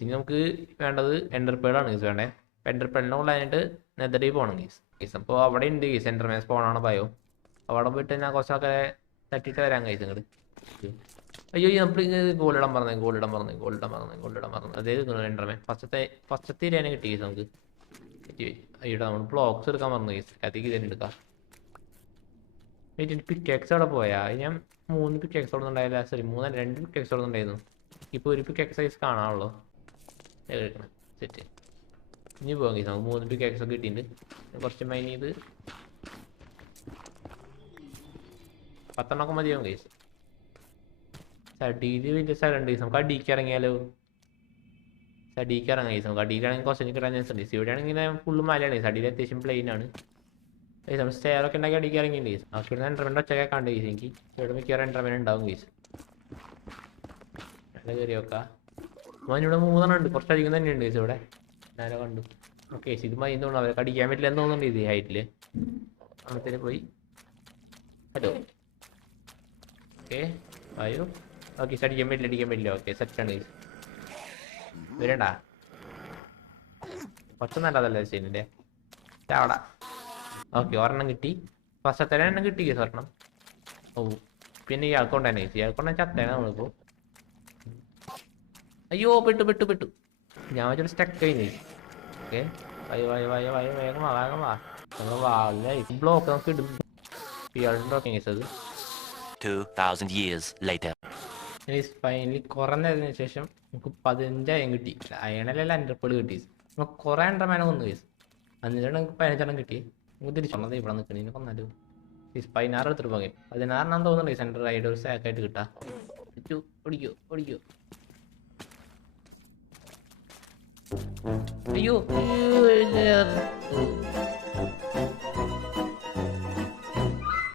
ഇനി നമുക്ക് വേണ്ടത് എൻ്റർപേളാണ് ഗീസ് വേണ്ടേ. എൻ്റർപേളിനെ കൊള്ളാനായിട്ട് നെതറി പോകണം ഗീസ്. അപ്പോൾ അവിടെ ഉണ്ട് ഗീസ് എൻ്റർമാൻ സ്പോണാണ് ഭയോ. അവിടെ പോയിട്ട് ഞാൻ കുറച്ചൊക്കെ തട്ടിയിട്ട് വരാൻ ഗീസ് ഇങ്ങോട്ട്. അയ്യോ നമ്മൾ ഗോളിടാൻ പറഞ്ഞു അതേ എൻ്റർമാൻ ഫസ്റ്റത്തെ ഇരേനെ കിട്ടി ഗീസ് നമുക്ക്. അയ്യോ നമ്മൾ ബ്ലോക്സ് എടുക്കാൻ പറഞ്ഞു ഗീസ്. അതിക്ക് ഇതന്നെ എടുക്കാം. പിക്കെക്സ് അവിടെ പോയാ ഞാൻ 3 പിക്കെക്സ് അവിടെ ഉണ്ടായില്ല. സോറി 2 പിക്കെക്സ് അവിടെ ഉണ്ടായിരുന്നു. ഇപ്പോൾ ഒരു പിക്കെക്സ് സൈസ് കാണാനുള്ളൂ. എടുക്കണം സെറ്റ്. ഇനി പോകാം ഗീസ്. നമുക്ക് 3 പിക്കെക്സ് ഒക്കെ കിട്ടിയിട്ടുണ്ട്. കുറച്ച് മൈൻ ചെയ്ത് 10 മതിയാവും ഗീസ്. സഡിയിൽ വലിയ സ്ഥലമുണ്ട് ഗീസ്. നമുക്ക് അടിക്ക് ഇറങ്ങിയാലോ? സഡിക്ക് ഇറങ്ങാം ഗീസ്. നമുക്ക് അടിയിലാണെങ്കിൽ കുറച്ച് കിട്ടാൻ ചാൻസ് ഉണ്ട്. ഇവിടെ ആണെങ്കിൽ ഫുള്ള് മലയാണ്. സഡിയിൽ അത്യാവശ്യം പ്ലെയിൻ ആണ്. നമ്മൾ സ്റ്റെയറൊക്കെ ഉണ്ടാക്കി അടിക്ക് ഇറങ്ങിയിട്ടുണ്ട് ഗീസ്. നമുക്ക് ഇവിടെ എൻ്റർമെൻ്റ് ഒച്ചയൊക്കെ കണ്ട് ഗീസ്. എനിക്ക് ഇവിടെ മിക്കവാറും എൻ്റർമെൻ്റ് ഉണ്ടാവും ഗീസ്. നല്ല കയറി നോക്കാം. ഇവിടെ 3 ഉണ്ട്. കുറച്ചധികം തന്നെ ഉണ്ട് ഗീസ് ഇവിടെ. ഞാനോ കണ്ടു. ഓക്കെ ഇത് മൈൻഡ് അവർക്ക് അടിക്കാൻ പറ്റില്ല എന്ന് തോന്നുന്നുണ്ട്. ഇത് ഹൈറ്റില് അവിടത്തേന് പോയി. ഹലോ ഓക്കെ ആയോ. ഓക്കെ അടിക്കാൻ പറ്റില്ല. ഓക്കെ സെറ്റാണ് ഗീസ്. വരണ്ട കുറച്ച് നല്ലതല്ലേ ചെയ്യുന്നില്ലേ അവിടെ. ഓക്കെ ഒരെണ്ണം കിട്ടി. ഫസ്റ്റത്തെ എണ്ണം കിട്ടി ഗീസ് ഒരെണ്ണം. ഓ പിന്നെ ഇയാൾക്കൊണ്ട് തന്നെ ഗീസ്. ഇയാൾക്കൊണ്ട് ചത്തേനെ നമ്മളിപ്പോൾ. അയ്യോ പെട്ടു ഞാൻ വെച്ചൊരു സ്റ്റക്ക് കഴിഞ്ഞു. ഓക്കെ വേഗം വാ നമ്മൾ വാല്ലേ ബ്ലോക്ക് നമുക്ക് ഇടും. ഇയാളുടെ അത് 2000 years later. ഫൈനലി കുറഞ്ഞതിന് ശേഷം നമുക്ക് 15 അയൺ കിട്ടി. അയണല്ല എൻ്റർപേൾ കിട്ടി. നമുക്ക് കുറേ എൻ്റർമാനെ കൊന്നു ഗീസ്. എന്നിട്ടാണ് നമുക്ക് 15 കിട്ടി. നമുക്ക് തിരിച്ചുള്ളത് ഇവിടെ നിൽക്കുന്നതിന് കൊന്നാലും 16 എടുത്തിട്ട് പോകെ 16 തോന്നുന്നുണ്ട്. സെൻറ്റർ ആയിട്ട് ഒരു സാക്കായിട്ട് കിട്ടാം. ഓടിക്കോ അയ്യോ